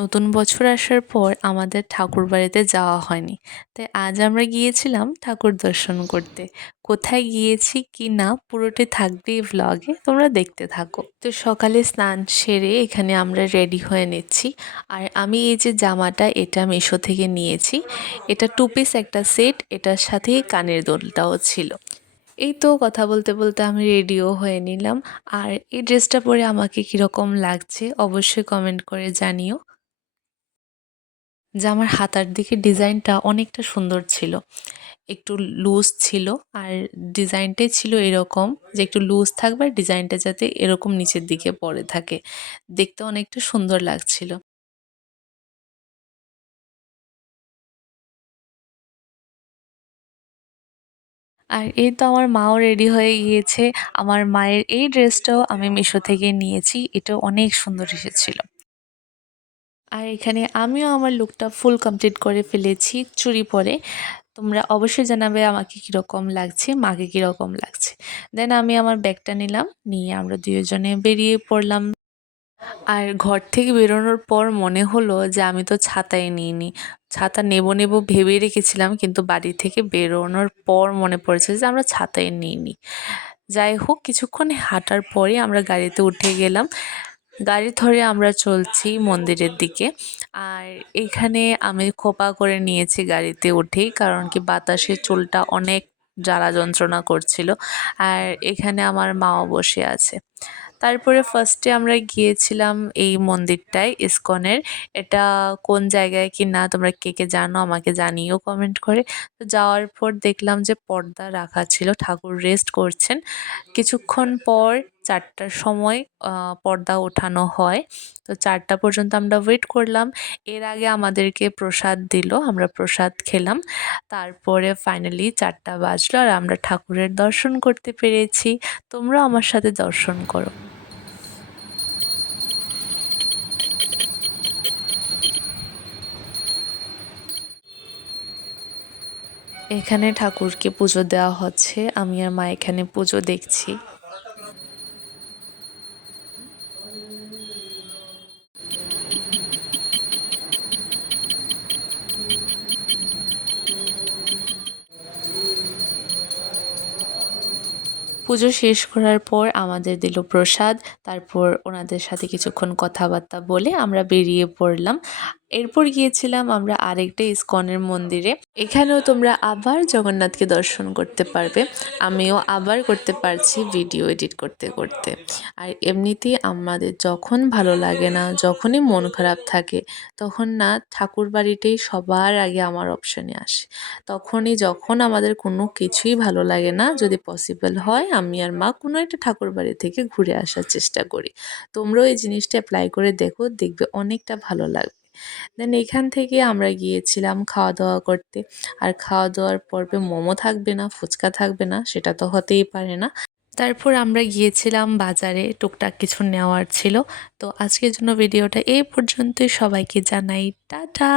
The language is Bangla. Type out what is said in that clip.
নতুন বছর আসার পর আমাদের ঠাকুরবাড়িতে যাওয়া হয়নি, তাই আজ আমরা গিয়েছিলাম ঠাকুর দর্শন করতে। কোথায় গিয়েছি কি না পুরোটি থাকবে এই ভ্লগে, তোমরা দেখতে থাকো। তো সকালে স্নান সেরে এখানে আমরা রেডি হয়ে নিচ্ছি। আর আমি এই যে জামাটা, এটা মিশো থেকে নিয়েছি। এটা 2 পিস একটা সেট, এটার সাথে কানের দোলটাও ছিল। এই তো কথা বলতে বলতে আমি রেডিও হয়ে নিলাম। আর এই ড্রেসটা পরে আমাকে কীরকম লাগছে অবশ্যই কমেন্ট করে জানিও। জামার হাতার দিকে ডিজাইনটা অনেকটা সুন্দর ছিল, একটু লুজ ছিল। আর ডিজাইনটাই ছিল এরকম যে একটু লুজ থাকবে, আর ডিজাইনটা যাতে এরকম নিচের দিকে পড়ে থাকে, দেখতে অনেকটা সুন্দর লাগছিল। আর এই তো আমার মাও রেডি হয়ে গিয়েছে। আমার মায়ের এই ড্রেসটাও আমি মিশো থেকে নিয়েছি, এটাও অনেক সুন্দর এসেছিল। আর এখানে আমিও আমার লুকটা ফুল কমপ্লিট করে ফেলেছি চুড়ি পরে। তোমরা অবশ্যই জানাবে আমাকে কীরকম লাগছে, মাকে কীরকম লাগছে। দেন আমি আমার ব্যাগটা নিলাম, নিয়ে আমরা দুজনে বেরিয়ে পড়লাম। আর ঘর থেকে বেরোনোর পর মনে হলো যে আমি তো ছাতাই নিইনি। ছাতা নেব নেব ভেবে রেখেছিলাম, কিন্তু বাড়ি থেকে বেরোনোর পর মনে পড়েছে যে আমরা ছাতাই নিইনি। যাই হোক, কিছুক্ষণ হাঁটার পরে আমরা গাড়িতে উঠে গেলাম। গাড়ি ধরে আমরা চলছি মন্দিরের দিকে। আর এখানে আমি খোপা করে নিয়েছি গাড়িতে উঠেই, কারণ কি বাতাসে চুলটা অনেক জ্বালা যন্ত্রণা করছিল। আর এখানে আমার মাও বসে আছে। তারপরে ফার্স্টে আমরা গিয়েছিলাম এই মন্দিরটায়, ইসকনের। এটা কোন জায়গায় কি না তোমরা কে কে জানো আমাকে জানিও কমেন্ট করে। তো যাওয়ার পর দেখলাম যে পর্দা রাখা ছিল, ঠাকুর রেস্ট করছেন। কিছুক্ষণ পর 4টার সময় পর্দা ওঠানো হয়। তো 4টা পর্যন্ত আমরা ওয়েট করলাম। এর আগে আমাদেরকে প্রসাদ দিল, আমরা প্রসাদ খেলাম। তারপরে ফাইনালি 4টা বাজলো আর আমরা ঠাকুরের দর্শন করতে পেরেছি। তোমরাও আমার সাথে দর্শন করো। এখানে ঠাকুরকে পুজো দেওয়া হচ্ছে, আমি আর মা এখানে পুজো দেখছি। পুজো শেষ করার পর আমাদের দিল প্রসাদ। তারপর ওনাদের সাথে কিছুক্ষণ কথাবার্তা বলে আমরা বেরিয়ে পড়লাম। এরপর গিয়েছিলাম আমরা আরেকটা ইসকনের মন্দিরে। এখানেও তোমরা আবার জগন্নাথকে দর্শন করতে পারবে। আমিও আবার করতে পারছি ভিডিও এডিট করতে করতে। আর এমনিতেই আমাদের যখন ভালো লাগে না, যখনই মন খারাপ থাকে, তখন না ঠাকুর বাড়িটাই সবার আগে আমার অপশানে আসে। তখনই যখন আমাদের কোনো কিছুই ভালো লাগে না, যদি পসিবল হয় আমি আর মা কোনো একটা ঠাকুর বাড়ি থেকে ঘুরে আসার চেষ্টা করি। তোমরাও এই জিনিসটা অ্যাপ্লাই করে দেখো, দেখবে অনেকটা ভালো লাগবে। দেন এখান থেকে আমরা গিয়েছিলাম খাওয়া দাওয়া করতে। আর খাওয়া দাওয়ার পর্বে মোমো থাকবে না, ফুচকা থাকবে না, সেটা তো হতেই পারে না। তারপর আমরা গিয়েছিলাম বাজারে, টুকটাক কিছু নেওয়ার ছিল। তো আজকের জন্য ভিডিওটা এই পর্যন্তই। সবাইকে জানাই টাটা।